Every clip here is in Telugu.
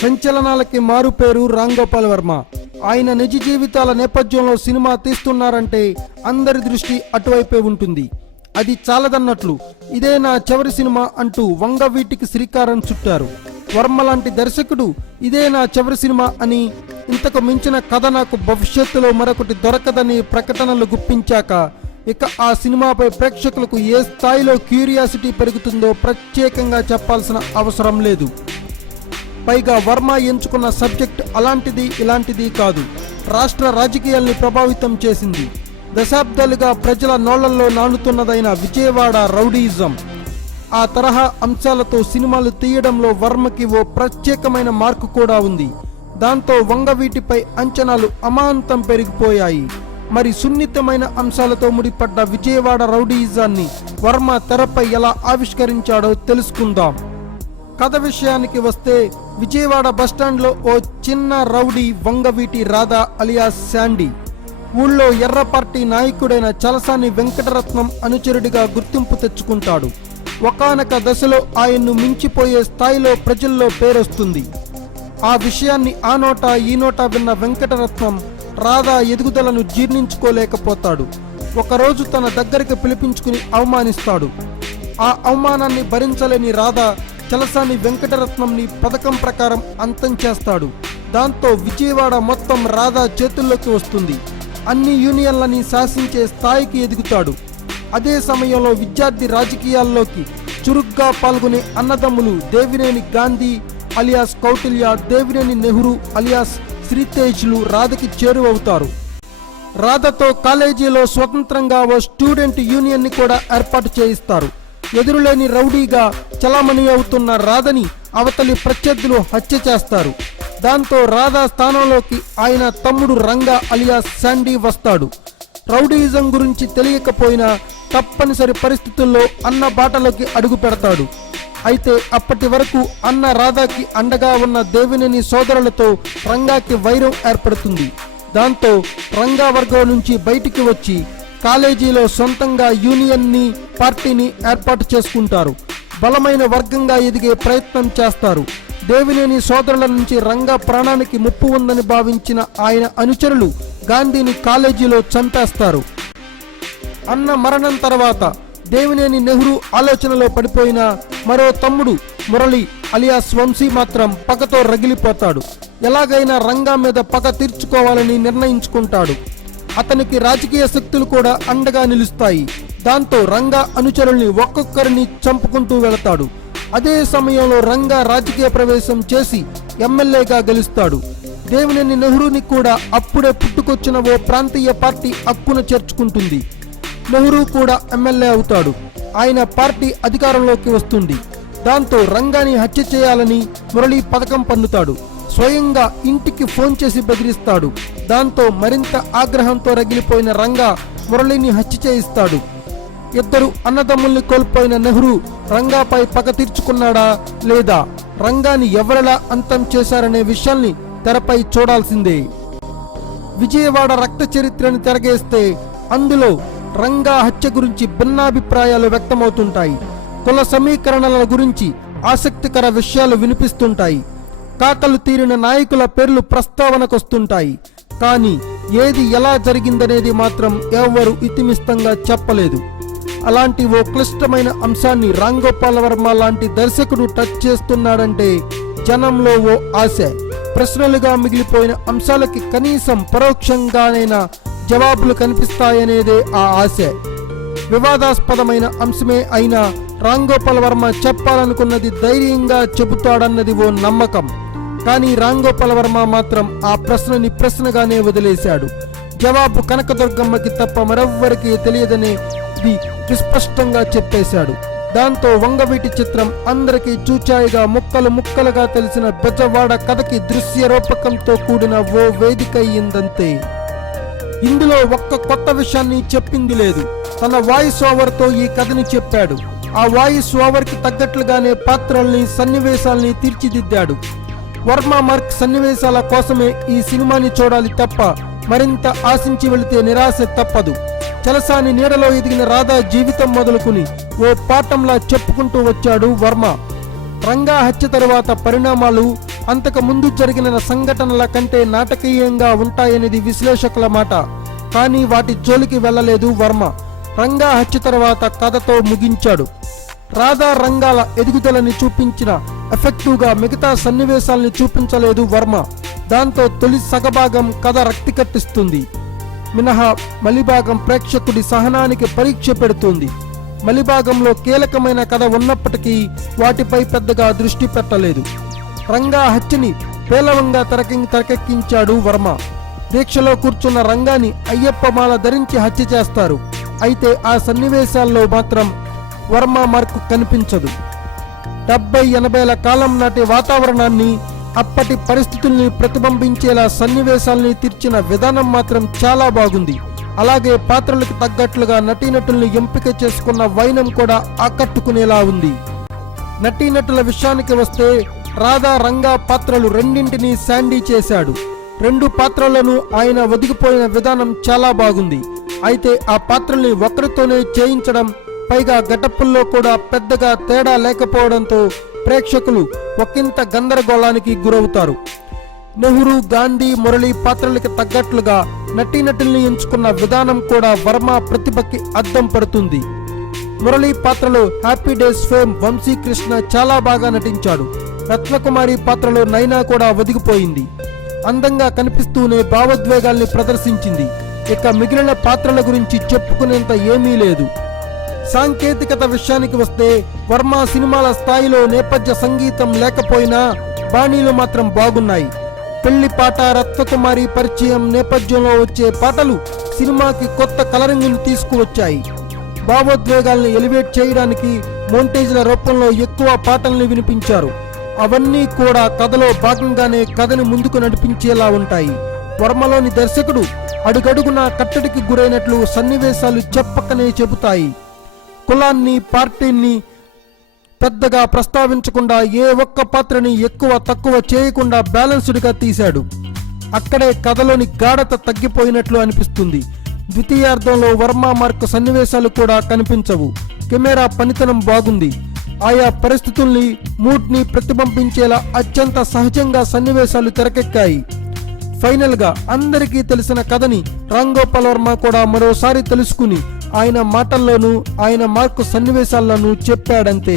సంచలనాలకి మారుపేరు రామ్ గోపాల్ వర్మ. ఆయన నిజ జీవితాల నేపథ్యంలో సినిమా తీస్తున్నారంటే అందరి దృష్టి అటువైపే ఉంటుంది. అది చాలదన్నట్లు ఇదే నా చివరి సినిమా అంటూ వంగవీటికి శ్రీకారం చుట్టారు. వర్మ లాంటి దర్శకుడు ఇదే నా చివరి సినిమా అని, ఇంతకు మించిన కథ నాకు భవిష్యత్తులో మరొకటి దొరకదని ప్రకటనలు గుప్పించాక ఇక ఆ సినిమాపై ప్రేక్షకులకు ఏ స్థాయిలో క్యూరియాసిటీ పెరుగుతుందో ప్రత్యేకంగా చెప్పాల్సిన అవసరం లేదు. పైగా వర్మ ఎంచుకున్న సబ్జెక్ట్ అలాంటిది ఇలాంటిది కాదు, రాష్ట్ర రాజకీయాల్ని ప్రభావితం చేసింది. దశాబ్దాలుగా ప్రజల నోళ్లలో నానుతున్నదైన విజయవాడ రౌడీయిజం. ఆ తరహా అంశాలతో సినిమాలు తీయడంలో వర్మకి ఓ ప్రత్యేకమైన మార్కు కూడా ఉంది. దాంతో వంగవీటిపై అంచనాలు అమాంతం పెరిగిపోయాయి. మరి సున్నితమైన అంశాలతో ముడిపడ్డ విజయవాడ రౌడీయిజాన్ని వర్మ తెరపై ఎలా ఆవిష్కరించాడో తెలుసుకుందాం. కథ విషయానికి వస్తే, విజయవాడ బస్టాండ్లో ఓ చిన్న rowdy Vangaveeti Radha alias Sandy ఊళ్ళో ఎర్ర పార్టీ నాయకుడైన చలసాని వెంకటరత్నం అనుచరుడిగా గుర్తింపు తెచ్చుకుంటాడు. ఒకానొక దశలో ఆయన్ను మించిపోయే స్థాయిలో ప్రజల్లో పేరొస్తుంది. ఆ విషయాన్ని ఆ నోటా ఈ నోటా విన్న వెంకటరత్నం రాధా ఎదుగుదలను జీర్ణించుకోలేకపోతాడు. ఒకరోజు తన దగ్గరికి పిలిపించుకుని అవమానిస్తాడు. ఆ అవమానాన్ని భరించలేని రాధా చలసాని వెంకటరత్నంని పథకం ప్రకారం అంతం చేస్తాడు. దాంతో విజయవాడ మొత్తం రాధా చేతుల్లోకి వస్తుంది. అన్ని యూనియన్లని శాసించే స్థాయికి ఎదుగుతాడు. అదే సమయంలో విద్యార్థి రాజకీయాల్లోకి చురుగ్గా పాల్గొనే అన్నదమ్ములు దేవినేని గాంధీ అలియాస్ కౌటిల్య, దేవినేని నెహ్రూ అలియాస్ శ్రీతేజ్లు రాధకి చేరువవుతారు. రాధతో కాలేజీలో స్వతంత్రంగా ఓ స్టూడెంట్ యూనియన్ని కూడా ఏర్పాటు చేయిస్తారు. ఎదురులేని రౌడీగా చలామణి అవుతున్న రాధని అవతలి ప్రత్యర్థులు హత్య చేస్తారు. దాంతో రాధా స్థానంలోకి ఆయన తమ్ముడు రంగా అలియాస్ శాండీ వస్తాడు. రౌడీయిజం గురించి తెలియకపోయినా తప్పనిసరి పరిస్థితుల్లో అన్న బాటలోకి అడుగు పెడతాడు. అయితే అప్పటి వరకు అన్న రాధాకి అండగా ఉన్న దేవినేని సోదరులతో రంగాకి వైరం ఏర్పడుతుంది. దాంతో రంగా వర్గం నుంచి బయటికి వచ్చి కాలేజీలో సొంతంగా యూనియన్ని పార్టీని ఏర్పాటు చేసుకుంటారు. బలమైన వర్గంగా ఎదిగే ప్రయత్నం చేస్తారు. దేవినేని సోదరుల నుంచి రంగా ప్రాణానికి ముప్పు ఉందని భావించిన ఆయన అనుచరులు గాంధీని కాలేజీలో చంపేస్తారు. అన్న మరణం తర్వాత దేవినేని నెహ్రూ ఆలోచనలో పడిపోయిన మరో తమ్ముడు మురళి అలియాస్ వంశీ మాత్రం పగతో రగిలిపోతాడు. ఎలాగైనా రంగా మీద పగ తీర్చుకోవాలని నిర్ణయించుకుంటాడు. అతనికి రాజకీయ శక్తులు కూడా అండగా నిలుస్తాయి. దాంతో రంగా అనుచరుల్ని ఒక్కొక్కరిని చంపుకుంటూ వెళతాడు. అదే సమయంలో రంగా రాజకీయ ప్రవేశం చేసి ఎమ్మెల్యేగా గెలుస్తాడు. దేవినేని నెహ్రూని కూడా అప్పుడే పుట్టుకొచ్చిన ఓ ప్రాంతీయ పార్టీ హక్కున చేర్చుకుంటుంది. నెహ్రూ కూడా ఎమ్మెల్యే అవుతాడు. ఆయన పార్టీ అధికారంలోకి వస్తుంది. దాంతో రంగాని హత్య చేయాలని మురళి పథకం పన్నుతాడు. స్వయంగా ఇంటికి ఫోన్ చేసి బెదిరిస్తాడు. దాంతో మరింత ఆగ్రహంతో రగిలిపోయిన రంగా మురళిని హత్య చేయిస్తాడు. ఇద్దరు అన్నదమ్ముల్ని కోల్పోయిన నెహ్రూ రంగాపై పగ తీర్చుకున్నాడా లేదా, రంగాని ఎవరెలా అంతం చేశారనే విషయాల్ని తెరపై చూడాల్సిందే. విజయవాడ రక్త చరిత్రని తిరగేస్తే అందులో రంగా హత్య గురించి భిన్నాభిప్రాయాలు వ్యక్తమవుతుంటాయి. కుల సమీకరణల గురించి ఆసక్తికర విషయాలు వినిపిస్తుంటాయి. కాకలు తీరిన నాయకుల పేర్లు ప్రస్తావనకొస్తుంటాయి. కానీ ఏది ఎలా జరిగిందనేది మాత్రం ఎవరు ఇతిమిస్తంగా చెప్పలేదు. అలాంటి ఓ క్లిష్టమైన అంశాన్ని రామ్ గోపాల్ వర్మ లాంటి దర్శకుడు టచ్ చేస్తున్నాడంటే జనంలో ఓ ఆశ. ప్రశ్నలుగా మిగిలిపోయిన అంశాలకి కనీసం పరోక్షంగానైనా జవాబులు కనిపిస్తాయనేదే ఆ ఆశ. వివాదాస్పదమైన అంశమే అయినా రామ్ గోపాల్ వర్మ చెప్పాలనుకున్నది ధైర్యంగా చెబుతాడన్నది ఓ నమ్మకం. కానీ రామ్ గోపాల్ వర్మ మాత్రం ఆ ప్రశ్నని ప్రశ్నగానే వదిలేశాడు. జవాబు కనకదుర్గమ్మకి తప్ప మరెవ్వరికీ తెలియదనే విస్పష్టంగా చెప్పేశాడు. దాంతో వంగవీటి చిత్రం అందరికీ చూచాయిగా ముక్కలు ముక్కలుగా తెలిసిన బెజవాడ కథకి దృశ్య రూపకంతో కూడిన ఓ వేదిక అయ్యిందంతే. ఇందులో ఒక్క కొత్త విషయాన్ని చెప్పింది లేదు. తన వాయిస్ ఓవర్తో ఈ కథని చెప్పాడు. ఆ వాయిస్ ఓవర్కి తగ్గట్లుగానే పాత్రల్ని సన్నివేశాల్ని తీర్చిదిద్దాడు. వర్మ మార్క్ సన్నివేశాల కోసమే ఈ సినిమాని చూడాలి తప్ప మరింత ఆశించి వెళితే నిరాశ తప్పదు. చలసాని నీడలో ఎదిగిన రాధా జీవితం మొదలుకుని ఓ పాఠంలా చెప్పుకుంటూ వచ్చాడు వర్మ. రంగా హత్య తరువాత పరిణామాలు అంతకు ముందు జరిగిన సంఘటనల కంటే నాటకీయంగా ఉంటాయనేది విశ్లేషకుల మాట. కానీ వాటి జోలికి వెళ్ళలేదు వర్మ. రంగా హత్య తర్వాత కథతో ముగించాడు. రాధా రంగాల ఎదుగుదలని చూపించిన ఎఫెక్టివ్గా మిగతా సన్నివేశాల్ని చూపించలేదు వర్మ. దాంతో తొలి సగభాగం కథ రక్తి కట్టిస్తుంది మినహా మలిభాగం ప్రేక్షకుడి సహనానికి పరీక్ష పెడుతుంది. మలిభాగంలో కీలకమైన కథ ఉన్నప్పటికీ వాటిపై పెద్దగా దృష్టి పెట్టలేదు. రంగా హత్యని పేలవంగా తెరకెక్కించాడు వర్మ. దీక్షలో కూర్చున్న రంగాని అయ్యప్ప మాల ధరించి హత్య చేస్తారు. అయితే ఆ సన్నివేశాల్లో మాత్రం వర్మ మార్కు కనిపించదు. 70-80ల కాలం నాటి వాతావరణాన్ని, అప్పటి పరిస్థితుల్ని ప్రతిబింబించేలా సన్నివేశాల్ని తీర్చిన విధానం మాత్రం చాలా బాగుంది. అలాగే పాత్రలకు తగ్గట్లుగా నటీనటుల్ని ఎంపిక చేసుకున్న వైనం కూడా ఆకట్టుకునేలా ఉంది. నటీనటుల విషయానికి వస్తే రాధా రంగా పాత్రలు రెండింటినీ శాండీ చేశాడు. 2 పాత్రలను ఆయన ఒదిగిపోయిన విధానం చాలా బాగుంది. అయితే ఆ పాత్రల్ని ఒకరితోనే చేయించడం, పైగా గెటప్పుల్లో కూడా పెద్దగా తేడా లేకపోవడంతో ప్రేక్షకులు ఒకంత గందరగోళానికి గురవుతారు. నెహ్రూ, గాంధీ, మురళి పాత్రలకి తగ్గట్లుగా నటీనటుల్ని ఎంచుకున్న విధానం కూడా వర్మ ప్రతిభకి అద్దం పడుతుంది. మురళి పాత్రలో హ్యాపీ డేస్ ఫేమ్ వంశీకృష్ణ చాలా బాగా నటించాడు. రత్నకుమారి పాత్రలో నైనా కూడా ఒదిగిపోయింది. అందంగా కనిపిస్తూనే భావోద్వేగాల్ని ప్రదర్శించింది. ఇక మిగిలిన పాత్రల గురించి చెప్పుకునేంత ఏమీ లేదు. సాంకేతికత విషయానికి వస్తే వర్మ సినిమాల స్థాయిలో నేపథ్య సంగీతం లేకపోయినా బాణీలు మాత్రం బాగున్నాయి. పెళ్లి పాట, రత్నకుమారి పరిచయం నేపథ్యంలో వచ్చే పాటలు సినిమాకి కొత్త కలరింగ్ను తీసుకువచ్చాయి. భావోద్వేగాల్ని ఎలివేట్ చేయడానికి మోంటేజ్ల రూపంలో ఎక్కువ పాటల్ని వినిపించారు. అవన్నీ కూడా కథలో భాగంగానే కథని ముందుకు నడిపించేలా ఉంటాయి. వర్మలోని దర్శకుడు అడుగడుగునా కట్టడికి గురైనట్లు సన్నివేశాలు చెప్పకనే చెబుతాయి. కులాన్ని, పార్టీని పెద్దగా ప్రస్తావించకుండా ఏ ఒక్క పాత్రని ఎక్కువ తక్కువ చేయకుండా బ్యాలెన్స్డ్గా తీశాడు. అక్కడే కథలోని గాఢత తగ్గిపోయినట్లు అనిపిస్తుంది. ద్వితీయార్థంలో వర్మ మార్కు సన్నివేశాలు కూడా కనిపించవు. కెమెరా పనితనం బాగుంది. ఆయా పరిస్థితుల్ని, మూడ్ని ప్రతిబింబించేలా అత్యంత సహజంగా సన్నివేశాలు తెరకెక్కాయి. ఫైనల్ గా అందరికీ తెలిసిన కథని రామ్ గోపాల్ వర్మ కూడా మరోసారి తెలుసుకుని ఆయన మాటల్లోనూ ఆయన మార్కు సన్నివేశాల్లోనూ చెప్పాడంతే.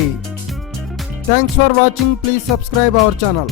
Thanks for watching. Please subscribe our channel.